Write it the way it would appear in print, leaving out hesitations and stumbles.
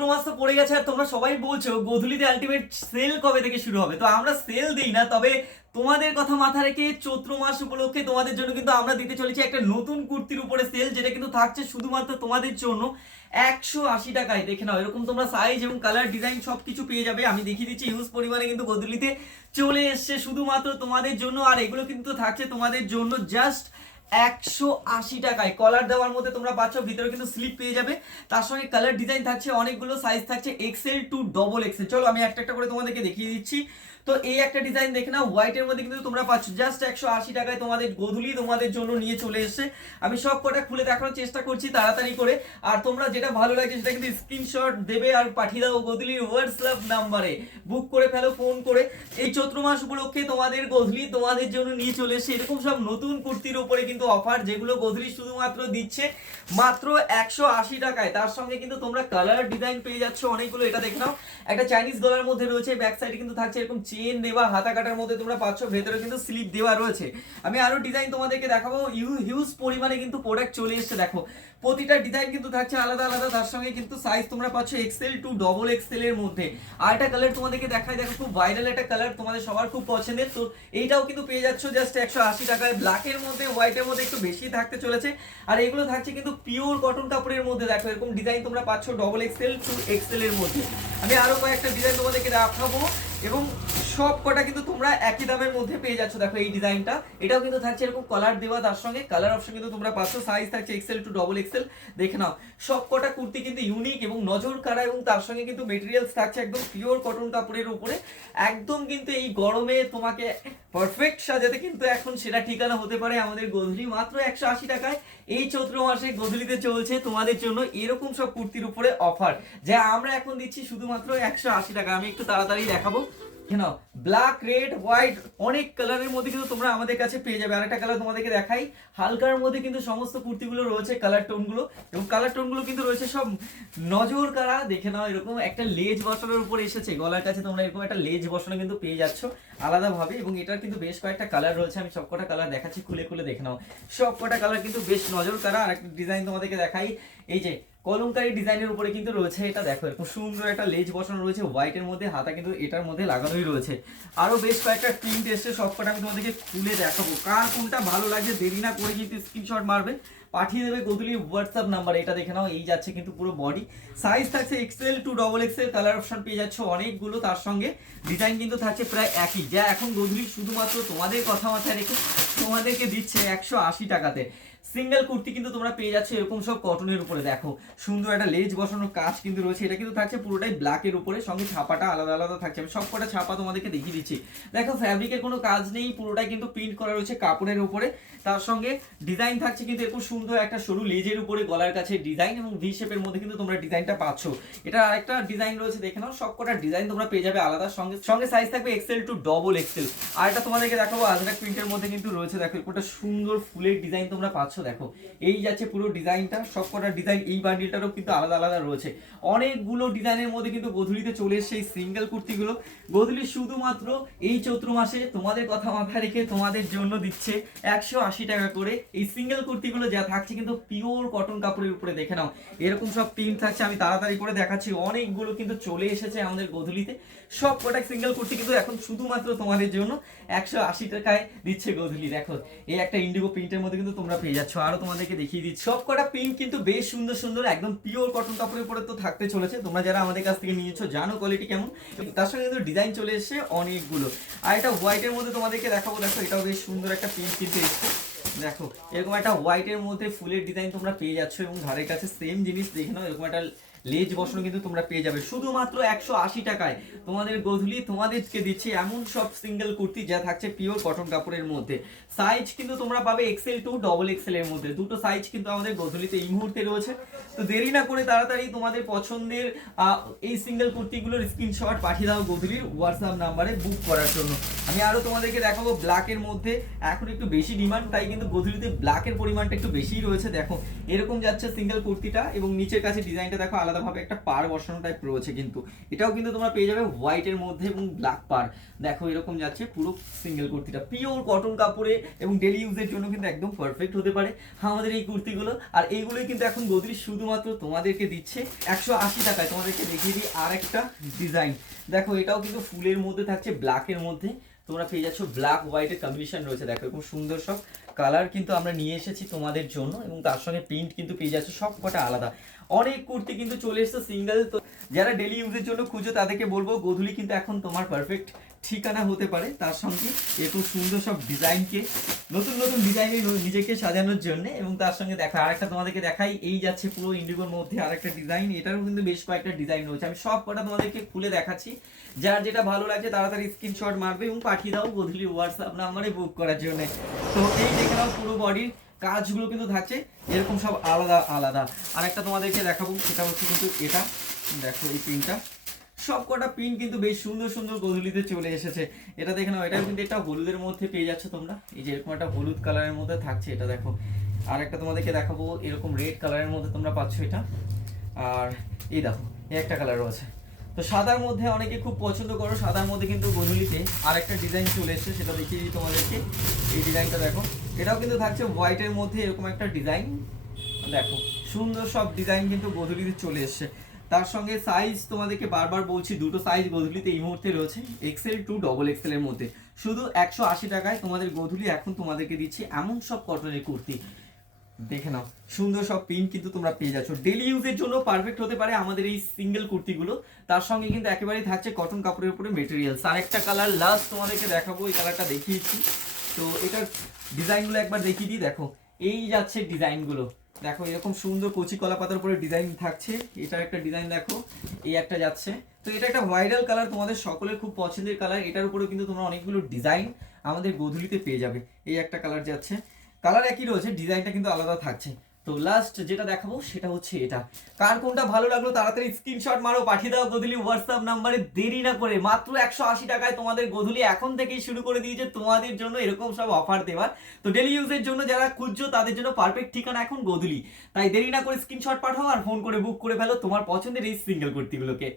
চৈত্র মাস তো পড়ে গেছে আর তোমরা সবাই বলছো গোধূলিতে আলটিমেট সেল কবে থেকে শুরু হবে। তো আমরা সেল দিই না, তবে তোমাদের কথা মাথা রেখে চৈত্র মাস উপলক্ষে তোমাদের জন্য কিন্তু আমরা দিতে চলেছি একটা নতুন কুর্তির উপরে সেল, যেটা কিন্তু থাকছে শুধুমাত্র তোমাদের জন্য 180 টাকায়। দেখে নাও, এরকম তোমরা সাইজ এবং কালার ডিজাইন সবকিছু পেয়ে যাবে। আমি দেখিয়ে দিচ্ছি, হিউজ পরিমাণে কিন্তু গোধূলিতে চলে এসছে শুধুমাত্র তোমাদের জন্য। আর এগুলো কিন্তু থাকছে তোমাদের জন্য জাস্ট 180 টাকায়। কলার দেওয়ার মধ্যে তোমরা পাচ্ছ, ভিতরে কিন্তু স্লিপ পেয়ে যাবে, তার সঙ্গে কালার ডিজাইন থাকছে, অনেকগুলো সাইজ থাকছে, এক্সেল টু ডবল এক্সেল। চলো আমি একটা একটা করে তোমাদেরকে দেখিয়ে দিচ্ছি। তো এই একটা ডিজাইন দেখে নাও, হোয়াইটের মধ্যে কিন্তু তোমরা পাচ্ছ জাস্ট 180 টাকায়। তোমাদের গোধূলি তোমাদের জন্য নিয়ে চলে এসেছে। আমি সব কটা খুলে দেখানোর চেষ্টা করছি তাড়াতাড়ি করে। আর তোমরা যেটা ভালো লাগে সেটা কিন্তু স্ক্রিনশট দেবে আর পাঠিয়ে দাও গোধূলির হোয়াটসঅ্যাপ নাম্বারে, বুক করে ফেলো ফোন করে। এই চৈত্র মাস উপলক্ষে তোমাদের গোধূলি তোমাদের জন্য নিয়ে চলে এসেছে এরকম সব নতুন কুর্তির উপরে কিন্তু অফার, যেগুলো গোধূলি শুধুমাত্র দিচ্ছে মাত্র 180 টাকায়। তার সঙ্গে কিন্তু তোমরা কালার ডিজাইন পেয়ে যাচ্ছ অনেকগুলো। এটা দেখে নাও, একটা চাইনিজ গলার মধ্যে রয়েছে, ব্যাক সাইডে কিন্তু থাকছে এরকম চেন দেওয়া, হাতা কাটার মধ্যে তোমরা পাচ্ছ, ভেতরে কিন্তু স্লিপ দেওয়া রয়েছে। আমি আরো ডিজাইন তোমাদেরকে দেখাবো। হিউজ পরিমাণে কিন্তু প্রোডাক্ট চলে এসেছে। দেখো প্রতিটা ডিজাইন কিন্তু থাকছে আলাদা আলাদা, তার সঙ্গে কিন্তু সাইজ তোমরা পাচ্ছ এক্সেল টু ডবল এক্সেল এর মধ্যে। আর একটা কালার তোমাদেরকে দেখাই, দেখো খুব ভাইরাল একটা কালার, তোমাদের সবার খুব পছন্দের। তো এইটাও কিন্তু পেয়ে যাচ্ছ জাস্ট 180 টাকায়। ব্ল্যাকের মধ্যে হোয়াইটের মধ্যে একটু বেশি থাকতে চলেছে। আর এগুলো থাকছে কিন্তু পিওর কটন কাপড়ের মধ্যে। দেখো এরকম ডিজাইন তোমরা পাচ্ছ ডবল এক্সেল টু এক্সেল এর মধ্যে। আমি আরো কয়েকটা ডিজাইন তোমাদেরকে দেখাবো এবং সব কটা কিন্তু তোমরা একই দামের মধ্যে পেয়ে যাচ্ছ। দেখো এই ডিজাইনটা, এটাও কিন্তু থাকছে এরকম কলার দেওয়া, তার সঙ্গে কালার অপশন কিন্তু তোমরা পাচ্ছ, সাইজ থাকছে এক্সেল টু ডবল এক্সেল। দেখে নাও সব কটা কুর্তি কিন্তু ইউনিক এবং নজর কাড়া, এবং তার সঙ্গে কিন্তু মেটেরিয়ালস থাকছে একদম পিওর কটন কাপড়ের উপরে। একদম কিন্তু এই গরমে তোমাকে পারফেক্ট সাজাতে কিন্তু এখন সেরা ঠিকানা হতে পারে আমাদের গোধূলি। মাত্র 180 টাকায় এই চৈত্র মাসে গোধূলিতে চলছে তোমাদের জন্য এরকম সব কুর্তির উপরে অফার, যা আমরা এখন দিচ্ছি শুধুমাত্র 180 টাকা। আমি একটু তাড়াতাড়ি দেখাবো। নাও ব্ল্যাক, রেড, হোয়াইট, অনেক কালারের মধ্যে কিন্তু তোমরা আমাদের কাছে পেয়ে যাবে। আরেকটা কালার তোমাদেরকে দেখাই, হালকার মধ্যে কিন্তু সমস্ত কুর্তিগুলো রয়েছে, কালার টোনগুলো, এবং কালার টোনগুলো কিন্তু রয়েছে সব নজর কাড়া। দেখে নাও এরকম একটা লেজ বসানোর উপরে এসেছে, গলার কাছে তোমরা এরকম একটা লেজ বসানো কিন্তু পেয়ে যাচ্ছ আলাদাভাবে। এবং এটার কিন্তু বেশ কয়েকটা কালার রয়েছে, আমি সবকটা কালার দেখাচ্ছি, খুলে খুলে দেখে নাও। সবকটা কালার কিন্তু বেশ নজর কাড়া। আর একটা ডিজাইন তোমাদেরকে দেখাই, এই যে কলমকারী ডিজাইনের উপরে কিন্তু রয়েছে। এটা দেখো এরকম সুন্দর একটা লেজ বসানো রয়েছে হোয়াইটের মধ্যে, হাতা কিন্তু এটার মধ্যে লাগানোই রয়েছে। আরো বেশ কয়েকটা প্রিন্ট এসছে, সবকটা আমি তোমাদেরকে খুলে দেখাবো। কার কোনটা ভালো লাগে দেরি না করে কিন্তু স্ক্রিনশট মারবে, পাঠিয়ে দেবে গোধূলির হোয়াটসঅ্যাপ নাম্বার। এটা দেখে নাও, এই যাচ্ছে কিন্তু পুরো বডি, সাইজ থাকছে XL to double XL, colour option পেয়ে যাচ্ছ অনেকগুলো, তার সঙ্গে ডিজাইন কিন্তু থাকছে প্রায় একই, যা এখন গোধূলি শুধুমাত্র তোমাদের কথা মাথায় রেখে তোমাদেরকে দিচ্ছে 180 টাকাতে। সিঙ্গেল কুর্তি কিন্তু তোমরা পেয়ে যাচ্ছ এরকম সব কটনের উপরে। দেখো সুন্দর একটা লেজ বসানোর কাজ কিন্তু রয়েছে, এটা কিন্তু থাকছে পুরোটাই ব্ল্যাকের উপরে, সঙ্গে ছাপাটা আলাদা আলাদা থাকছে। আমি সব কটা ছাপা তোমাদেরকে দেখিয়ে দিচ্ছি। দেখো ফ্যাব্রিকের কোনো কাজ নেই, পুরোটাই কিন্তু প্রিন্ট করা রয়েছে কাপড়ের উপরে। তার সঙ্গে ডিজাইন থাকছে কিন্তু এরকম সুন্দর একটা সরু লেজের উপরে, গলার কাছে ডিজাইন, এবং ভি শেপের মধ্যে কিন্তু তোমরা ডিজাইনটা পাচ্ছ। এটা আরেকটা ডিজাইন রয়েছে, দেখে নাও সব কটা ডিজাইন তোমরা পেয়ে যাবে আলাদা, সঙ্গে সঙ্গে সাইজ থাকবে এক্সেল টু ডবল এক্সেল। আর এটা তোমাদেরকে দেখাবো আজরাক প্রিন্টের মধ্যে কিন্তু রয়েছে। দেখো একটা সুন্দর ফুলের ডিজাইন তোমরা পাচ্ছ। দেখো এই যাচ্ছে পুরো ডিজাইনটা, সব কটা ডিজাইন এই বান্ডিলটারও কিন্তু আলাদা আলাদা রয়েছে। অনেকগুলো ডিজাইনের মধ্যে কিন্তু গোধূলিতে চলে এসছে এই সিঙ্গেল কুর্তিগুলো। গোধূলি শুধুমাত্র এই চৈত্র মাসে তোমাদের কথা মাথায় রেখে তোমাদের জন্য দিচ্ছে 180 টাকা করে এই সিঙ্গেল কুর্তিগুলো, যা থাকছে কিন্তু পিওর কটন কাপড়ের উপরে। দেখে নাও এরকম সব প্রিন্ট থাকছে, আমি তাড়াতাড়ি করে দেখাচ্ছি, অনেকগুলো কিন্তু চলে এসেছে আমাদের গোধূলিতে। সব কটা সিঙ্গেল কুর্তি কিন্তু এখন শুধুমাত্র তোমাদের জন্য 180 টাকায় দিচ্ছে গোধূলি। দেখো এই একটা ইন্ডিগো প্রিন্টের মধ্যে কিন্তু তোমরা পেয়ে যাচ্ছ। আরো তোমাদেরকে দেখিয়ে দিচ্ছি, সব কটা প্রিন্ট কিন্তু বেশ সুন্দর সুন্দর, একদম পিওর কটন কাপড়ের উপরে তো থাকতে চলেছে। তোমরা যারা আমাদের কাছ থেকে নিয়েছো জানো কোয়ালিটি কেমন। তার সঙ্গে কিন্তু ডিজাইন চলে এসছে অনেকগুলো। আর এটা হোয়াইটের মধ্যে তোমাদেরকে দেখাবো। দেখো এটাও বেশ সুন্দর একটা প্রিন্ট কিন্তু এসছে। দেখো এরকম একটা হোয়াইটের মধ্যে ফুলের ডিজাইন তোমরা পেয়ে যাচ্ছ, এবং ধারের কাছে সেম জিনিস দেখে নাও, এরকম একটা লেজ বসানো কিন্তু তোমরা পেয়ে যাবে শুধুমাত্র 180 টাকায়। তোমাদের গোধূলি তোমাদেরকে দিচ্ছে এমন সব সিঙ্গেল কুর্তি, যা থাকছে পিওর কটন কাপড়ের মধ্যে। সাইজ কিন্তু তোমরা পাবে এক্সেল টু ডবল এক্সেল এর মধ্যে, দুটো সাইজ কিন্তু আমাদের গোধূলিতে এই মুহূর্তে রয়েছে। তো দেরি না করে তাড়াতাড়ি তোমাদের পছন্দের এই সিঙ্গেল কুর্তিগুলোর স্ক্রিনশট পাঠিয়ে দাও গোধূলির হোয়াটসঅ্যাপ নাম্বারে বুক করার জন্য। আমি আরো তোমাদেরকে দেখাবো ব্ল্যাকের মধ্যে, এখন একটু বেশি ডিমান্ড, তাই কিন্তু গোধূলিতে ব্ল্যাকের পরিমাণটা একটু বেশিই রয়েছে। দেখো এরকম যাচ্ছে সিঙ্গেল কুর্তিটা, এবং নিচের কাছে ডিজাইনটা দেখো আলাদাভাবে একটা পার বসানো টাইপ রয়েছে, কিন্তু এটাও কিন্তু তোমরা পেয়ে যাবে হোয়াইটের মধ্যে এবং ব্ল্যাক পার। দেখো এরকম যাচ্ছে পুরো সিঙ্গেল কুর্তিটা, পিওর কটন কাপড়ে এবং ডেলি ইউজের জন্য কিন্তু একদম পারফেক্ট হতে পারে আমাদের এই কুর্তিগুলো। আর এইগুলোই কিন্তু এখন গোদরেজ শুধুমাত্র তোমাদেরকে দিচ্ছে 180 টাকায়। তোমাদেরকে দেখিয়ে দিই আর একটা ডিজাইন, দেখো এটাও কিন্তু ফুলের মধ্যে থাকছে, ব্ল্যাকের মধ্যে তোমরা পেয়ে যাচ্ছ, ব্ল্যাক হোয়াইটের কম্বিনেশন রয়েছে। দেখো এরকম সুন্দর সব কালার কিন্তু আমরা নিয়ে এসেছি তোমাদের জন্য, এবং তার সঙ্গে প্রিন্ট কিন্তু পেয়ে যাচ্ছে সব কটা আলাদা। অনেক কুর্তি কিন্তু চলে এসছে সিঙ্গেল, তো যারা ডেলি ইউজের জন্য খুঁজো তাদেরকে বলবো গোধূলি কিন্তু এখন তোমার পারফেক্ট ঠিকানা হতে পারে। তার সঙ্গে এরকম সুন্দর সব ডিজাইনকে, নতুন নতুন ডিজাইনে নিজেকে সাজানোর জন্য। এবং তার সঙ্গে দেখা আরেকটা তোমাদেরকে দেখাই, এই যাচ্ছে পুরো ইন্ডিগোর মধ্যে আরেকটা ডিজাইন, এটারও কিন্তু বেশ কয়েকটা ডিজাইন রয়েছে। আমি সব কটা তোমাদেরকে খুলে দেখাচ্ছি, যার যেটা ভালো লাগছে তাড়াতাড়ি স্ক্রিনশট মারবে এবং পাঠিয়ে দাও গোধূলি হোয়াটসঅ্যাপ নাম্বারে বুক করার জন্য। তো এই দেখে নাও পুরো বডির কাজগুলো কিন্তু থাকছে এরকম সব আলাদা আলাদা। আর একটা তোমাদেরকে দেখাবো, সেটা হচ্ছে কিন্তু এটা, দেখো এই প্রিন্টটা, সব কটা প্রিন্ট কিন্তু বেশ সুন্দর সুন্দর গোধূলিতে চলে এসেছে। এটা দেখে নাও, এটাও কিন্তু একটা হলুদের মধ্যে পেয়ে যাচ্ছে তোমরা, এই যে এরকম একটা হলুদ কালারের মধ্যে থাকছে এটা দেখো। আর একটা তোমাদেরকে দেখাবো এরকম রেড কালারের মধ্যে তোমরা পাচ্ছ এটা। আর এই দেখো এই একটা কালার রয়েছে। তো সাদার মধ্যে অনেকে খুব পছন্দ করো, সাদার মধ্যে কিন্তু গোধূলিতে আর একটা ডিজাইন চলে এসেছে, সেটা দেখিয়ে দিই তোমাদেরকে। এই ডিজাইনটা দেখো, এটাও কিন্তু থাকছে হোয়াইটের মধ্যে এরকম একটা ডিজাইন। দেখো সুন্দর সব ডিজাইন কিন্তু গোধূলিতে চলে এসছে। তার সঙ্গে সাইজ তোমাদেরকে বারবার বলছি, দুটো সাইজ গোধূলিতে এই মুহূর্তে রয়েছে, এক্সেল টু ডবল এক্সেল এর মধ্যে। শুধু 180 টাকায় তোমাদের গোধূলি এখন তোমাদেরকে দিচ্ছে এমন সব কটনের কুর্তি। দেখে নাও সুন্দর সব প্রিন্ট কিন্তু তোমরা পেয়ে যাচ্ছ, ডেলি ইউজের জন্য পারফেক্ট হতে পারে আমাদের এই সিঙ্গেল কুর্তিগুলো। তার সঙ্গে কিন্তু একেবারেই থাকছে কটন কাপড়ের উপরে মেটেরিয়ালস। আর একটা কালার লাস্ট তোমাদেরকে দেখাবো, এই কালারটা দেখিয়েছি, তো এটার ডিজাইনগুলো একবার দেখিয়ে দিই। দেখো এই যাচ্ছে ডিজাইনগুলো, দেখো এরকম সুন্দর কচি কলা পাতার উপরে ডিজাইন থাকছে। এটার একটা ডিজাইন দেখো, এই একটা যাচ্ছে। তো এটা একটা ভাইরাল কালার, তোমাদের সকলের খুব পছন্দের কালার। এটার উপরে কিন্তু তোমরা অনেকগুলো ডিজাইন আমাদের গোধূলিতে পেয়ে যাবে। এই একটা কালার যাচ্ছে, কালার একই রয়েছে, ডিজাইনটা কিন্তু আলাদা থাকছে। তো লাস্ট যেটা দেখাবো সেটা হচ্ছে এটা। কার কোনটা ভালো লাগলো তাড়াতাড়ি স্ক্রিনশট মারো, পাঠিয়ে দাও গোধূলি হোয়াটসঅ্যাপ নাম্বারে, দেরি না করে। মাত্র 180 টাকায় তোমাদের গোধূলি এখন থেকেই শুরু করে দিয়েছে তোমাদের জন্য এরকম সব অফার দেওয়ার। তো ডেলি ইউজের জন্য যারা খুঁজছো তাদের জন্য পারফেক্ট ঠিকানা এখন গোধূলি। তাই দেরি না করে স্ক্রিনশট পাঠাও আর ফোন করে বুক করে ফেলো তোমার পছন্দের এই সিঙ্গেল কুর্তিগুলোকে।